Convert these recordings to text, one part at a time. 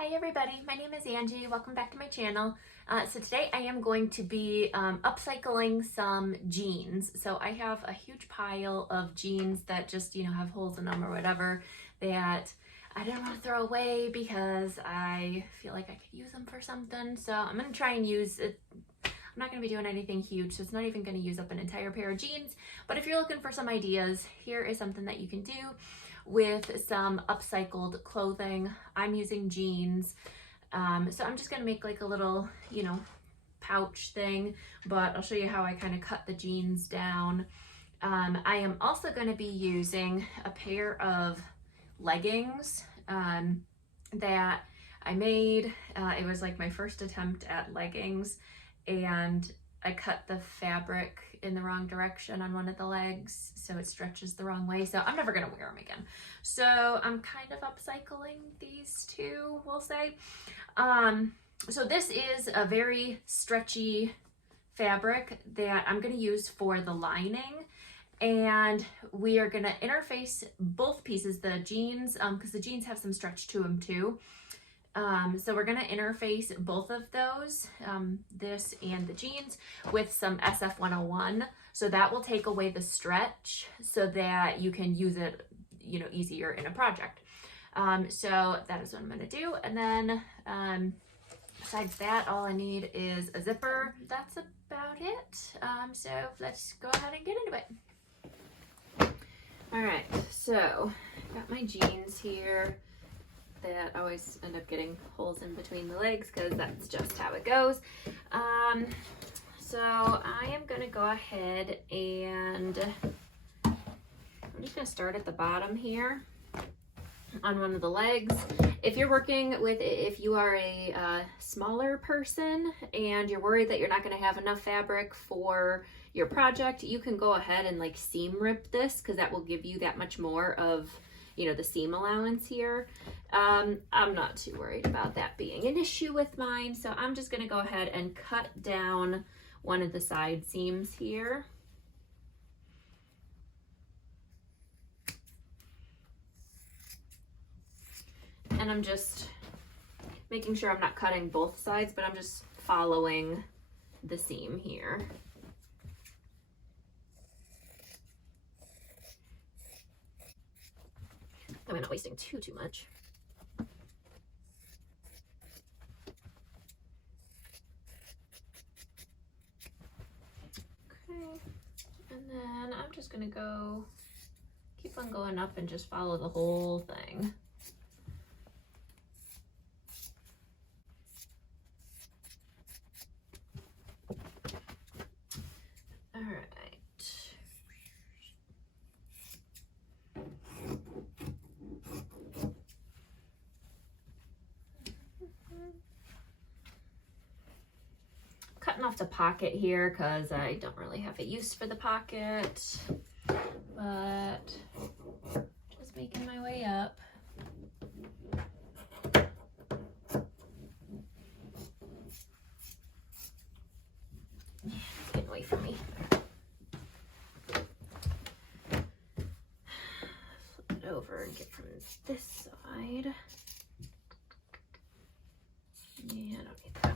Hi everybody, my name is Angie. Welcome back to my channel. So today I am going to be upcycling some jeans. So I have a huge pile of jeans that just, have holes in them or whatever that I didn't want to throw away because I feel like I could use them for something. So I'm going to try and use it. I'm not going to be doing anything huge, so it's not even going to use up an entire pair of jeans. But if you're looking for some ideas, here is something that you can do with some upcycled clothing. I'm using jeans. So I'm just gonna make like a little, pouch thing, but I'll show you how I kind of cut the jeans down. I am also gonna be using a pair of leggings that I made. It was like my first attempt at leggings, and I cut the fabric in the wrong direction on one of the legs, so it stretches the wrong way. So I'm never gonna wear them again. So I'm kind of upcycling these two, we'll say. So this is a very stretchy fabric that I'm gonna use for the lining. And we are gonna interface both pieces, the jeans, because the jeans have some stretch to them too. So we're gonna interface both of those, this and the jeans, with some SF101. So that will take away the stretch so that you can use it, easier in a project. So that is what I'm gonna do. And then besides that, all I need is a zipper. That's about it. So let's go ahead and get into it. All right, so got my jeans here that always end up getting holes in between the legs because that's just how it goes. So I am gonna go ahead and I'm just gonna start at the bottom here on one of the legs. If you're working with, if you are a smaller person and you're worried that you're not gonna have enough fabric for your project, you can go ahead and like seam rip this because that will give you that much more of the seam allowance here. I'm not too worried about that being an issue with mine, so I'm just gonna go ahead and cut down one of the side seams here. And I'm just making sure I'm not cutting both sides, but I'm just following the seam here. That way I'm not wasting too much. Okay, and then I'm just gonna keep on going up and just follow the whole thing. All right. Cutting off the pocket here because I don't really have a use for the pocket, but just making my way up. It's getting away from me. Flip it over and get from this side. Yeah, I don't need that.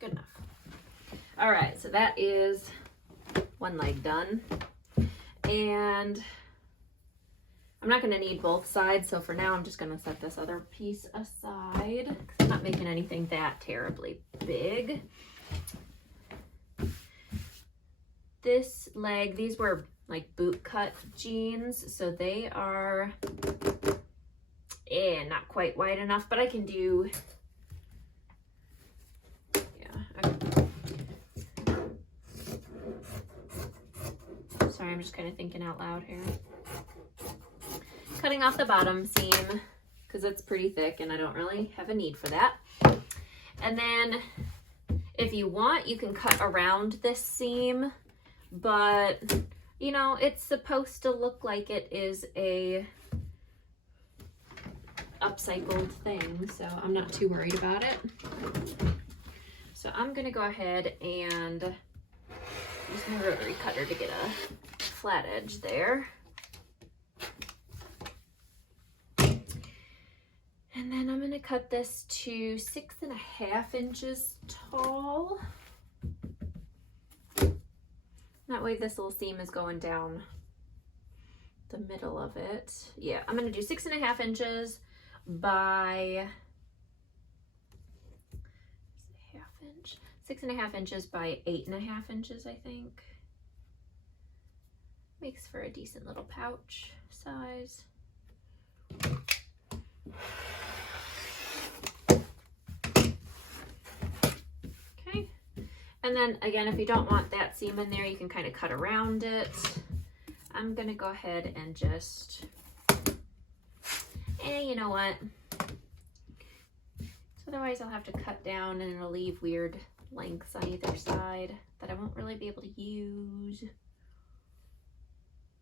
Good enough. All right, so that is one leg done. And I'm not gonna need both sides, so for now I'm just gonna set this other piece aside because I'm not making anything that terribly big. This leg, these were like boot cut jeans, so they are not quite wide enough, but I can do, sorry, I'm just kind of thinking out loud here. Cutting off the bottom seam because it's pretty thick and I don't really have a need for that. And then if you want, you can cut around this seam, but it's supposed to look like it is a upcycled thing, so I'm not too worried about it. I'm gonna go ahead and use my rotary cutter to get a flat edge there. And then I'm gonna cut this to 6.5 inches tall. That way this little seam is going down the middle of it. Yeah, I'm gonna do 6.5 inches by 6.5 inches by 8.5 inches, I think. Makes for a decent little pouch size. Okay, and then again, if you don't want that seam in there, you can kind of cut around it. I'm gonna go ahead and just, you know what? Otherwise I'll have to cut down and it'll leave weird lengths on either side that I won't really be able to use.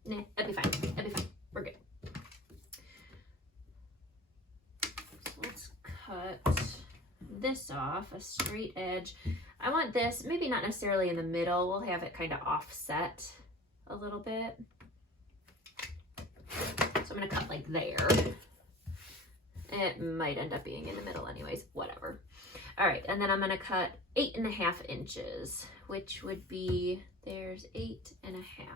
Nah, that'd be fine. That'd be fine. We're good. So let's cut this off, a straight edge. I want this, maybe not necessarily in the middle. We'll have it kind of offset a little bit. So I'm gonna cut like there. It might end up being in the middle anyways, whatever. All right, and then I'm gonna cut 8.5 inches, which would be, there's 8.5.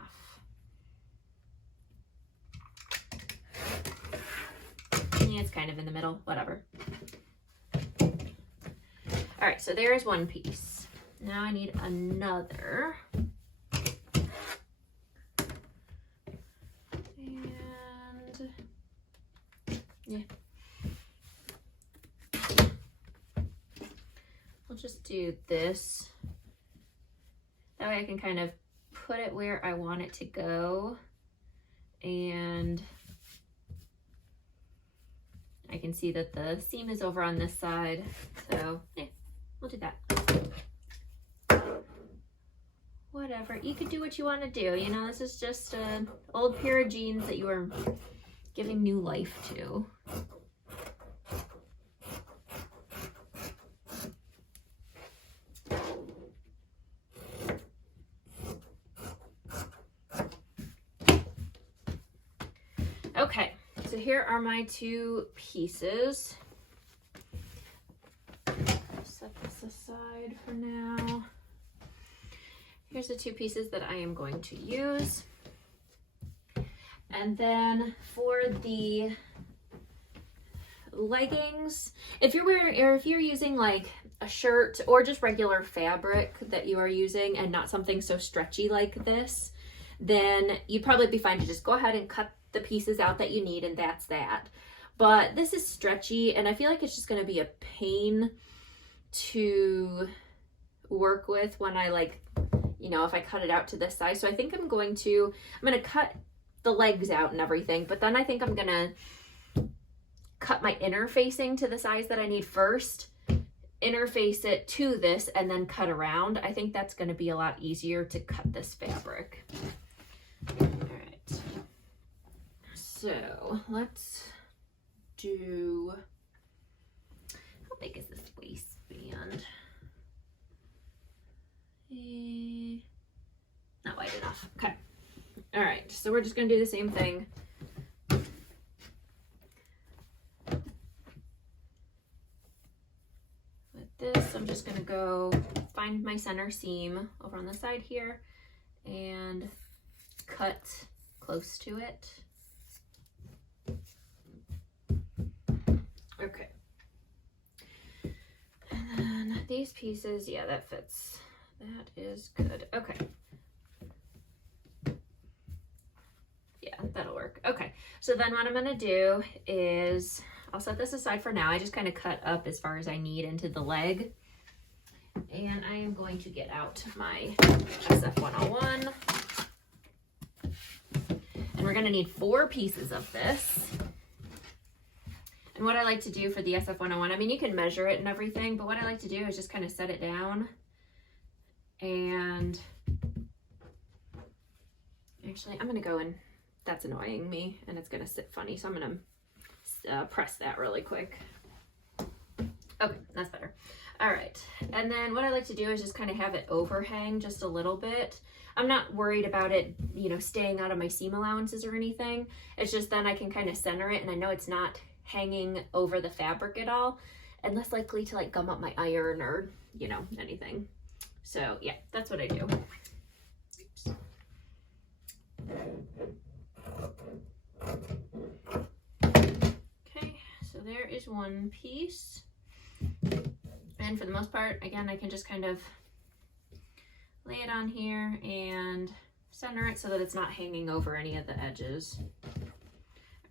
Yeah, it's kind of in the middle, whatever. All right, so there's one piece. Now I need another. And yeah. We'll just do this. That way I can kind of put it where I want it to go. And I can see that the seam is over on this side. So yeah, we'll do that. Whatever, you could do what you want to do. You know, this is just an old pair of jeans that you are giving new life to. Okay, so here are my two pieces. Set this aside for now. Here's the two pieces that I am going to use. And then for the leggings, if you're wearing, or if you're using like a shirt or just regular fabric that you are using and not something so stretchy like this, then you'd probably be fine to just go ahead and cut the pieces out that you need, and that's that. But this is stretchy and I feel like it's just going to be a pain to work with when I, like, you know, if I cut it out to this size. So I think I'm going to cut the legs out and everything, but then I think I'm gonna cut my inner facing to the size that I need first, interface it to this, and then cut around. I think that's gonna be a lot easier to cut this fabric. All right, so let's do, how big is this waistband? Not wide enough. Okay. All right, so we're just gonna do the same thing. With this, I'm just gonna go find my center seam over on the side here and cut close to it. Okay. And then these pieces, yeah, that fits. That is good. Okay. Yeah, that'll work. Okay, so then what I'm gonna do is I'll set this aside for now. I just kind of cut up as far as I need into the leg. And I am going to get out my SF101. And we're gonna need 4 pieces of this. And what I like to do for the SF101, I mean, you can measure it and everything, but what I like to do is just kind of set it down. And actually, I'm gonna go and, that's annoying me and it's gonna sit funny, so I'm gonna press that really quick. Okay, that's better. All right, and then what I like to do is just kind of have it overhang just a little bit. I'm not worried about it, you know, staying out of my seam allowances or anything. It's just then I can kind of center it, and I know it's not hanging over the fabric at all, and less likely to like gum up my iron or, you know, anything. So yeah, that's what I do. Oops. Okay, so there is one piece. And for the most part, again, I can just kind of lay it on here and center it so that it's not hanging over any of the edges. All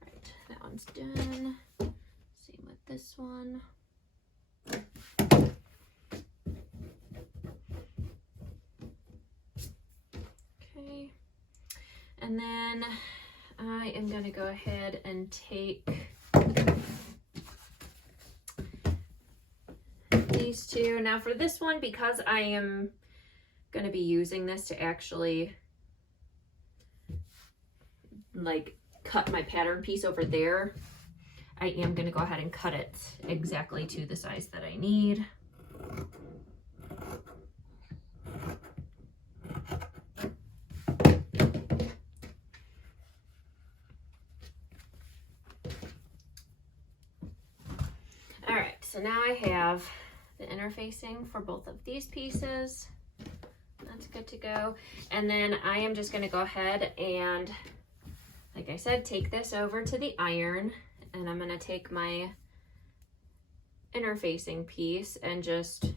right, that one's done. Same with this one. Okay, and then I am going to go ahead and take these two. Now for this one, because I am going to be using this to actually like cut my pattern piece over there, I am going to go ahead and cut it exactly to the size that I need. All right, so now I have the interfacing for both of these pieces. That's good to go. And then I am just going to go ahead and, like I said, take this over to the iron, and I'm going to take my interfacing piece and just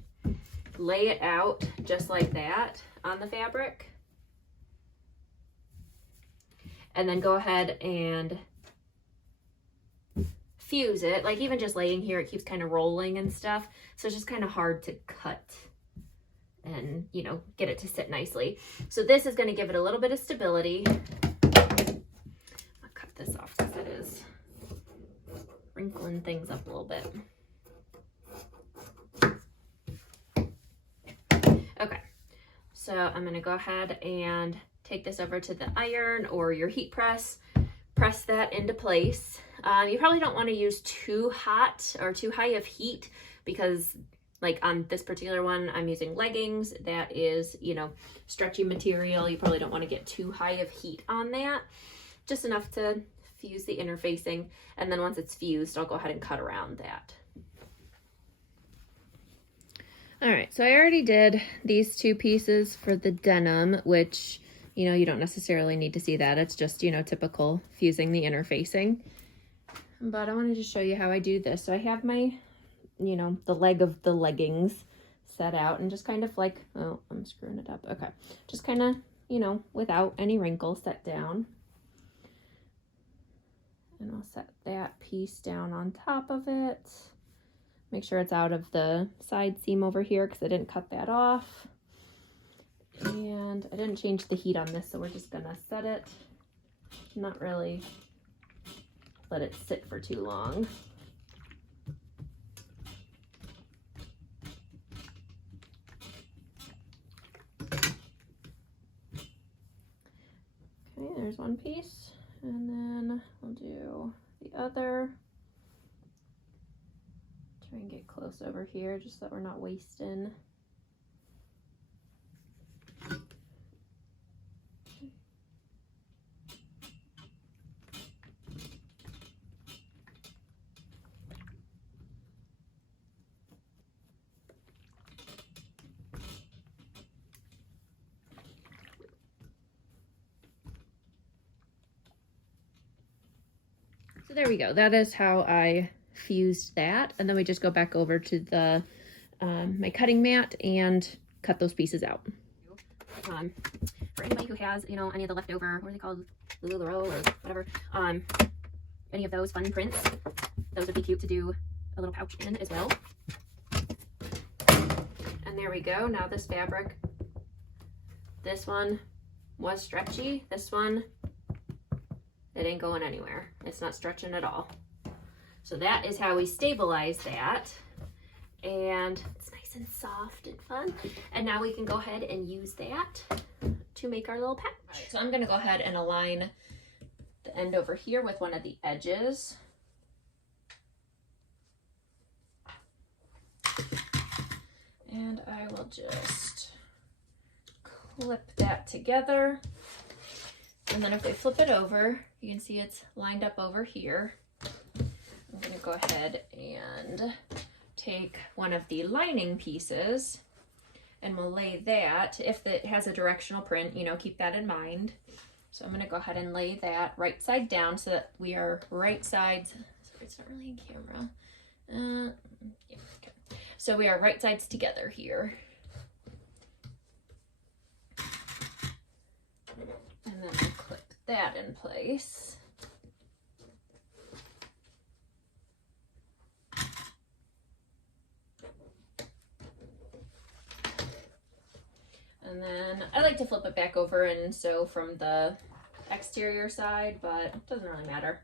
lay it out just like that on the fabric. And then go ahead and fuse it. Like even just laying here, it keeps kind of rolling and stuff. So it's just kind of hard to cut and, you know, get it to sit nicely. So this is going to give it a little bit of stability. I'll cut this off because it is wrinkling things up a little bit. Okay, so I'm going to go ahead and take this over to the iron or your heat press, press that into place. You probably don't want to use too hot or too high of heat, because like on this particular one, I'm using Leggings. That is, you know, stretchy material. You probably don't want to get too high of heat on that. Just enough to fuse the interfacing. And then once it's fused, I'll go ahead and cut around that. All right, so I already did these two pieces for the denim, which, you know, you don't necessarily need to see that. It's just, you know, typical fusing the interfacing. But I wanted to show you how I do this. So I have my, you know, the leg of the leggings set out and just kind of like, oh, I'm screwing it up. Okay. Just kind of, you know, without any wrinkles, set down. And I'll set that piece down on top of it. Make sure it's out of the side seam over here because I didn't cut that off. And I didn't change the heat on this, so we're just gonna set it. Not really let it sit for too long. Okay, there's one piece, and then we'll do the other. Try and get close over here just so that we're not wasting. So there we go. That is how I fused that. And then we just go back over to the my cutting mat and cut those pieces out. For anybody who has, you know, any of the leftover, what are they called, LuLaRoe or whatever, any of those fun prints, those would be cute to do a little pouch in as well. And there we go. Now this fabric, this one was stretchy. This one, it ain't going anywhere. It's not stretching at all. So that is how we stabilize that. And it's nice and soft and fun. And now we can go ahead and use that to make our little patch. All right, so I'm gonna go ahead and align the end over here with one of the edges. And I will just clip that together. And then if we flip it over, you can see it's lined up over here. I'm gonna go ahead and take one of the lining pieces and we'll lay that. If it has a directional print, you know, keep that in mind. So I'm gonna go ahead and lay that right side down so that we are right sides. Sorry, it's not really in camera. Yeah, okay. So we are right sides together here. And then I'll clip that in place. And then I like to flip it back over and sew from the exterior side, but it doesn't really matter.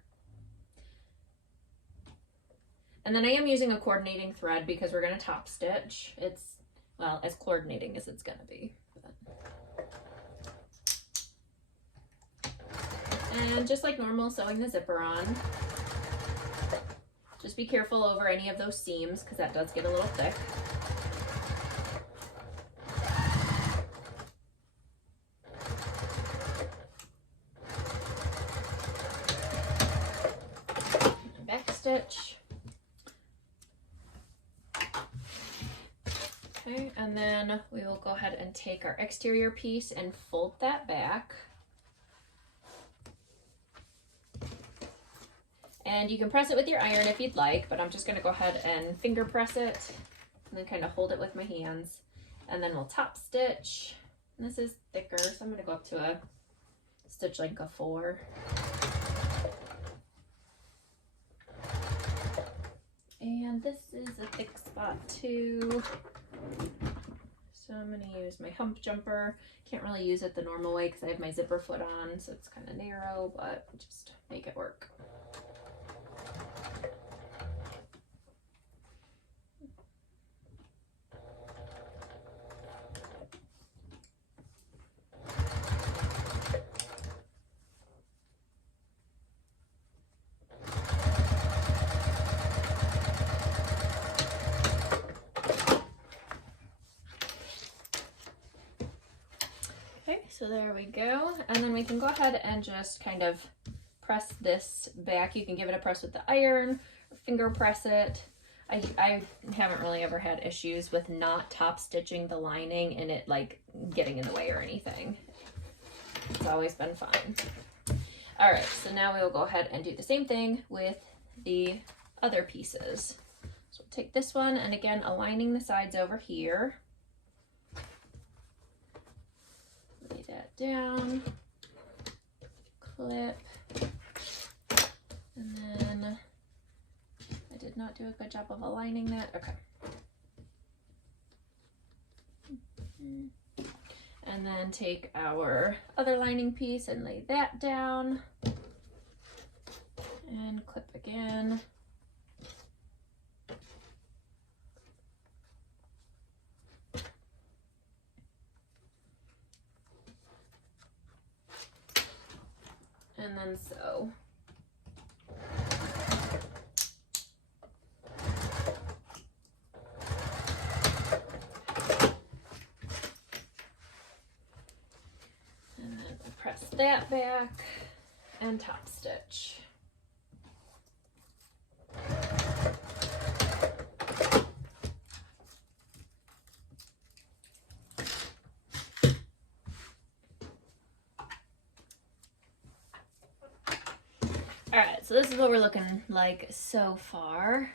And then I am using a coordinating thread because we're going to top stitch. It's, well, as coordinating as it's going to be. And just like normal, sewing the zipper on. Just be careful over any of those seams because that does get a little thick. Back stitch. Okay, and then we will go ahead and take our exterior piece and fold that back. And you can press it with your iron if you'd like, but I'm just going to go ahead and finger press it and then kind of hold it with my hands. And then we'll top stitch. And this is thicker, so I'm going to go up to a stitch length of 4. And this is a thick spot too. So I'm going to use my hump jumper. Can't really use it the normal way because I have my zipper foot on, so it's kind of narrow, but just make it work. Okay, so there we go. And then we can go ahead and just kind of press this back. You can give it a press with the iron, or finger press it. I haven't really ever had issues with not top stitching the lining and it like getting in the way or anything. It's always been fine. All right, so now we will go ahead and do the same thing with the other pieces. So we'll take this one and again, aligning the sides over here. Lay that down, clip, and then I did not do a good job of aligning that. Okay. And then take our other lining piece and lay that down and clip again. And then sew. And then press that back and top stitch. All right, so this is what we're looking like so far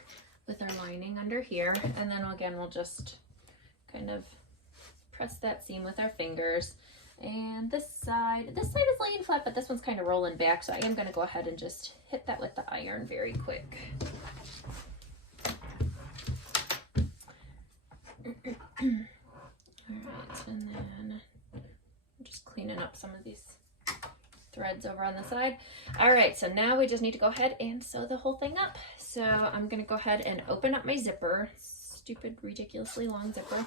with our lining under here. And then again, we'll just kind of press that seam with our fingers. And this side is laying flat, but this one's kind of rolling back. So I am gonna go ahead and just hit that with the iron very quick. All right, and then I'm just cleaning up some of these threads over on the side. All right, so now we just need to go ahead and sew the whole thing up. So I'm gonna go ahead and open up my zipper, stupid ridiculously long zipper,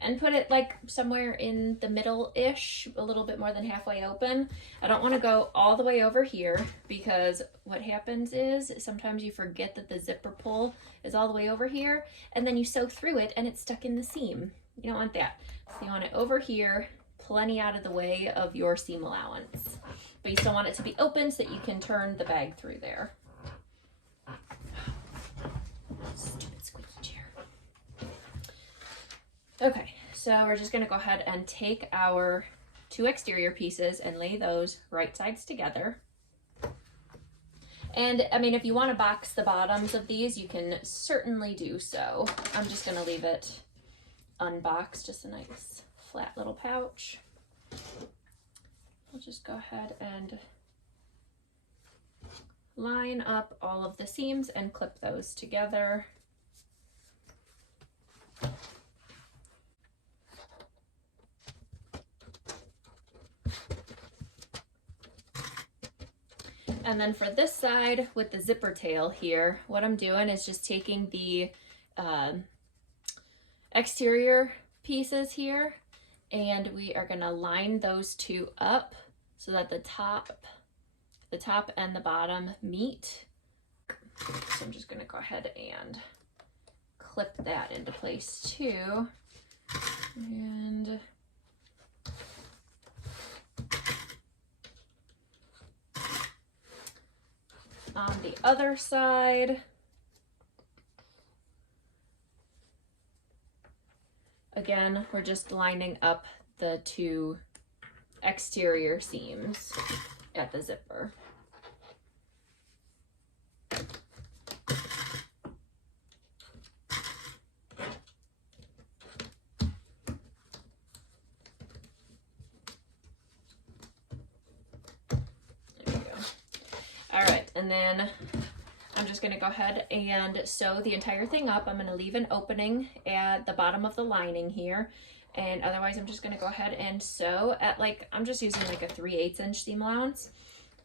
and put it like somewhere in the middle-ish, a little bit more than halfway open. I don't want to go all the way over here, because what happens is sometimes you forget that the zipper pull is all the way over here, and then you sew through it and it's stuck in the seam. You don't want that. So you want it over here, plenty out of the way of your seam allowance. But you still want it to be open so that you can turn the bag through there. Stupid squeaky chair. Okay, so we're just gonna go ahead and take our 2 exterior pieces and lay those right sides together. And I mean, if you want to box the bottoms of these, you can certainly do so. I'm just gonna leave it unboxed, just a nice flat little pouch. I'll just go ahead and line up all of the seams and clip those together. And then for this side with the zipper tail here, what I'm doing is just taking the exterior pieces here, and we are gonna line those 2 up so that the top and the bottom meet. So I'm just gonna go ahead and clip that into place too. And on the other side, again, we're just lining up the 2 exterior seams at the zipper. All right, and then I'm just gonna go ahead and sew the entire thing up. I'm gonna leave an opening at the bottom of the lining here, and otherwise I'm just gonna go ahead and sew at I'm just using like a 3/8 inch seam allowance.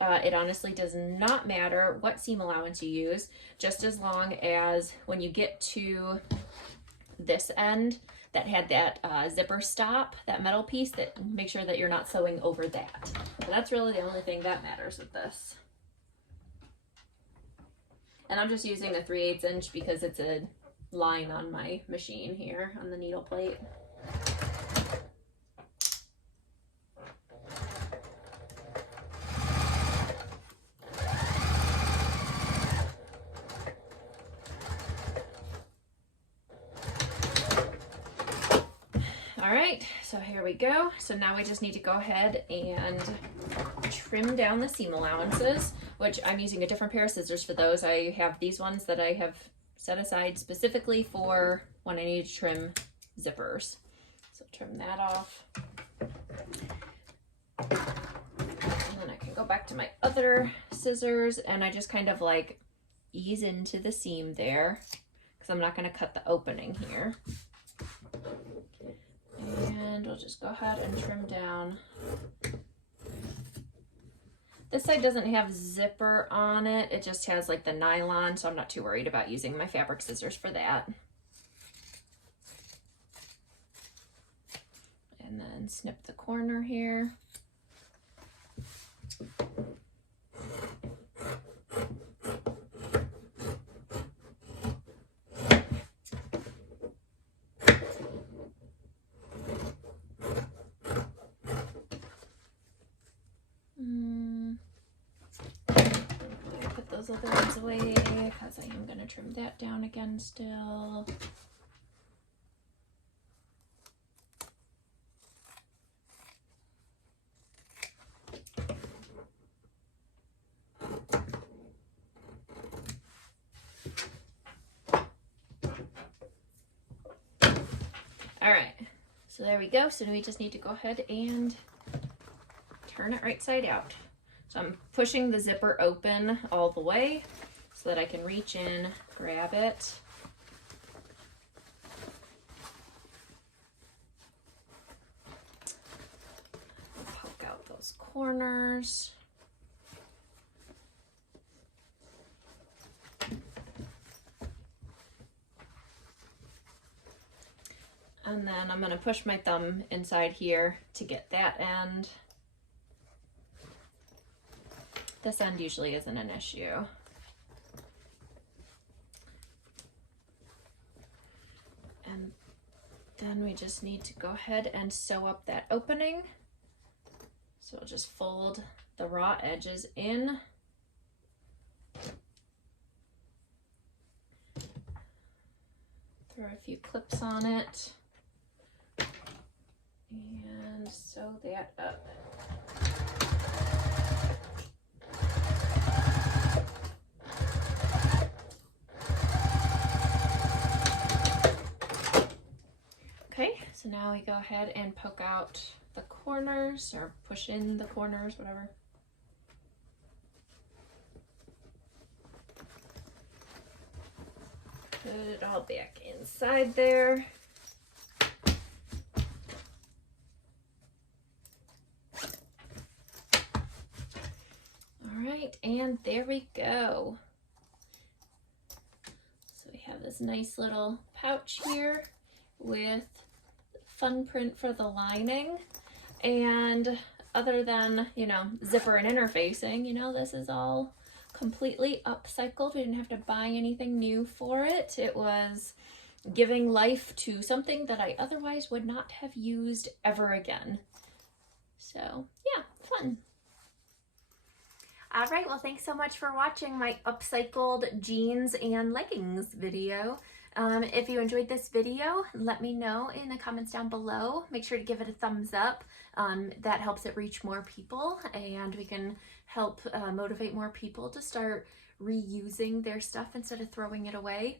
It honestly does not matter what seam allowance you use, just as long as when you get to this end that had that zipper stop, that metal piece, that make sure that you're not sewing over that. So that's really the only thing that matters with this. And I'm just using a 3/8 inch because it's a line on my machine here on the needle plate. All right, so here we go. So now we just need to go ahead and trim down the seam allowances, which I'm using a different pair of scissors for those. I have these ones that I have set aside specifically for when I need to trim zippers. So trim that off. And then I can go back to my other scissors, and I just kind of like ease into the seam there because I'm not going to cut the opening here. And we'll just go ahead and trim down. This side doesn't have zipper on it. It just has like the nylon, so I'm not too worried about using my fabric scissors for that. And then snip the corner here. Put those other ones away because I am going to trim that down again still. All right, so there we go. So we just need to go ahead and turn it right side out. So I'm pushing the zipper open all the way so that I can reach in, grab it. Poke out those corners. And then I'm gonna push my thumb inside here to get that end. This end usually isn't an issue. And then we just need to go ahead and sew up that opening. So we'll just fold the raw edges in. Throw a few clips on it and sew that up. Okay, so now we go ahead and poke out the corners, or push in the corners, whatever. Put it all back inside there. All right, and there we go. So we have this nice little pouch here with fun print for the lining, and other than, you know, zipper and interfacing, you know, this is all completely upcycled. We didn't have to buy anything new for it. It was giving life to something that I otherwise would not have used ever again. So yeah, fun. All right, well, thanks so much for watching my upcycled jeans and leggings video. If you enjoyed this video, let me know in the comments down below. Make sure to give it a thumbs up. That helps it reach more people, and we can help motivate more people to start reusing their stuff instead of throwing it away.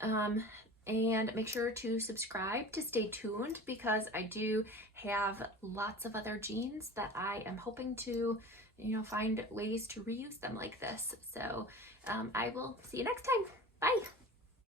And make sure to subscribe to stay tuned, because I do have lots of other jeans that I am hoping to, you know, find ways to reuse them like this. So I will see you next time. Bye.